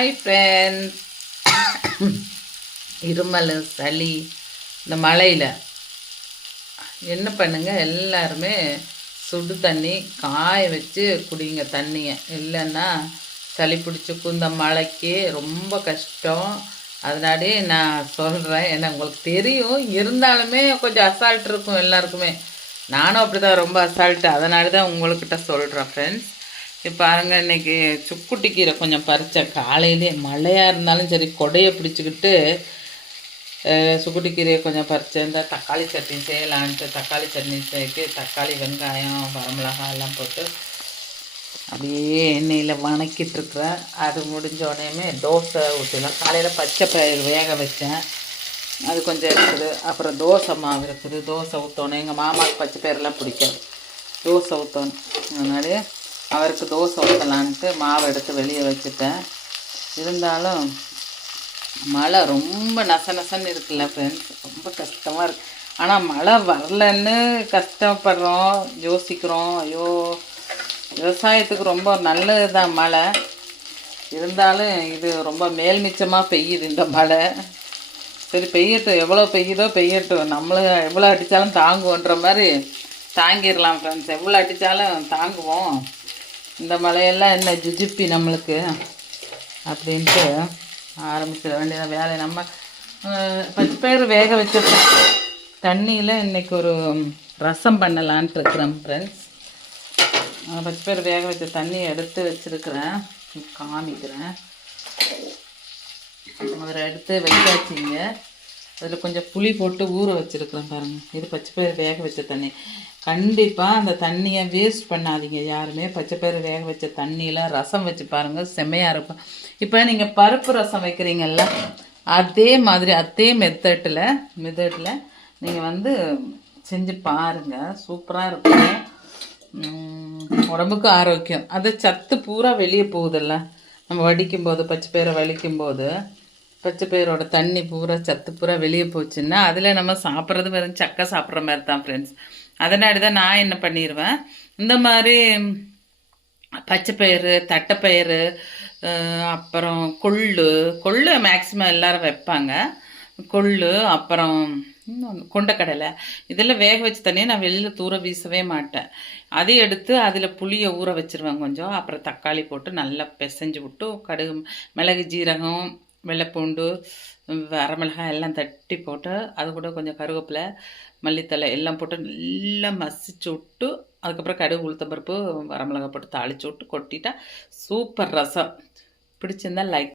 Hi friends. இருமல் சளி இந்த மழையில் என்ன பண்ணுங்க, எல்லாருமே சுடு தண்ணி காய வச்சு குடிங்க தண்ணியை. இல்லைன்னா சளி பிடிச்சிக்கும். இந்த மழைக்கு ரொம்ப கஷ்டம். அதனாலே நான் சொல்கிறேன். ஏன்னா உங்களுக்கு தெரியும், இருந்தாலுமே கொஞ்சம் அசால்ட் இருக்கும் எல்லாருக்குமே. நானும் அப்படி தான், ரொம்ப அசால்ட்டு. அதனால தான் உங்கள்கிட்ட சொல்கிறேன் ஃப்ரெண்ட்ஸ். இப்போ பாருங்கள், இன்றைக்கி சுக்குட்டி கீரை கொஞ்சம் பறித்தேன். காலையிலே மழையாக இருந்தாலும் சரி கொடையை பிடிச்சிக்கிட்டு சுக்குட்டி கீரையை கொஞ்சம் பறித்தேன். இந்த தக்காளி சட்னி செய்யலான்ட்டு தக்காளி சட்னி சேர்த்து தக்காளி வெங்காயம் வரமிளகாய் எல்லாம் போட்டு அப்படியே எண்ணெயில் வணக்கிட்டுருக்குறேன். அது முடிஞ்ச உடனேயுமே தோசை ஊற்றலாம். காலையில் பச்சை பயிர் வேக வச்சேன், அது கொஞ்சம் இருக்குது. அப்புறம் தோசை மாவு இருக்குது, தோசை ஊற்றணும். எங்கள் மாமாவுக்கு பச்சை பயிரெலாம் பிடிக்கும், தோசை ஊற்றணும். அதனாலே அவருக்கு தோசை ஊற்றலான்ட்டு மாவை எடுத்து வெளியே வச்சுட்டேன். இருந்தாலும் மழை ரொம்ப நசன்னு இருக்குல்ல ஃப்ரெண்ட்ஸ், ரொம்ப கஷ்டமாக இருக்குது. ஆனால் மழை வரலன்னு கஷ்டப்படுறோம், யோசிக்கிறோம். ஐயோ, விவசாயத்துக்கு ரொம்ப நல்லது தான் மழை. இருந்தாலும் இது ரொம்ப மேல்மிச்சமாக பெய்யுது இந்த மழை. சரி பெய்யட்டும், எவ்வளோ பெய்யுதோ பெய்யட்டும், நம்மளும் எவ்வளோ அடித்தாலும் தாங்குவோன்ற மாதிரி தாங்கிடலாம் ஃப்ரெண்ட்ஸ். எவ்வளோ அடித்தாலும் தாங்குவோம். இந்த மழையெல்லாம் என்ன ஜுஜிப்பி நம்மளுக்கு அப்படின்ட்டு ஆரம்பிச்சிட வேண்டியத வேலை. நம்ம பச்சை பயிர் வேக வச்ச தண்ணியில் இன்றைக்கி ஒரு ரசம் பண்ணலான்ட்டு இருக்கிறேன் ஃப்ரெண்ட்ஸ். பச்சை பயிர் வேக வச்ச தண்ணியை எடுத்து வச்சுருக்கிறேன், காமிக்கிறேன். அதில் எடுத்து வச்சாச்சிங்க. அதில் கொஞ்சம் புளி போட்டு ஊற வச்சுருக்குறேன் பாருங்கள். இது பச்சை பயிர் வேக வச்ச தண்ணி. கண்டிப்பாக அந்த தண்ணியை வேஸ்ட் பண்ணாதீங்க யாருமே. பச்சை பயிர் வேக வச்ச தண்ணியில் ரசம் வச்சு பாருங்கள், செம்மையாக இருக்கும். இப்போ நீங்கள் பருப்பு ரசம் வைக்கிறீங்கல்ல, அதே மாதிரி அதே மெத்தடில் நீங்கள் செஞ்சு பாருங்கள், சூப்பராக இருக்கும். உடம்புக்கு ஆரோக்கியம். அது சத்து பூரா வெளியே போகுதில்ல, நம்ம வடிக்கும்போது பச்சை பயிரை வலிக்கும்போது பச்சை பயிரோட தண்ணி பூரா சத்து பூரா வெளியே போச்சுன்னா அதில் நம்ம சாப்பிட்றது வெறும் சக்கை சாப்பிட்ற மாதிரி தான் ஃப்ரெண்ட்ஸ். அதனால தான் நான் என்ன பண்ணிடுவேன், இந்த மாதிரி பச்சை பயிறு, தட்டைப்பயிறு, அப்புறம் கொள்ளு மேக்ஸிமம் எல்லோரும் வைப்பாங்க. கொள்ளு, அப்புறம் கொண்டக்கடலை, இதெல்லாம் வேக வச்சு தண்ணியை நான் வெளியில் தூர வீசவே மாட்டேன். அதை எடுத்து அதில் புளியை ஊற வச்சுருவேன் கொஞ்சம். அப்புறம் தக்காளி போட்டு நல்லா பிசைஞ்சு விட்டு கடுகு, மிளகு, ஜீரகம், வெள்ளைப்பூண்டு, வரமிளகாய் எல்லாம் தட்டி போட்டு அது கூட கொஞ்சம் கருவேப்பிலை, மல்லித்தலை எல்லாம் போட்டு நல்லா மசிச்சு விட்டு அதுக்கப்புறம் கடுகு, உளுத்தம்பருப்பு, வரமிளகாய் போட்டு தாளித்து விட்டு கொட்டிட்டா சூப்பர் ரசம். பிடிச்சிருந்தா லைக்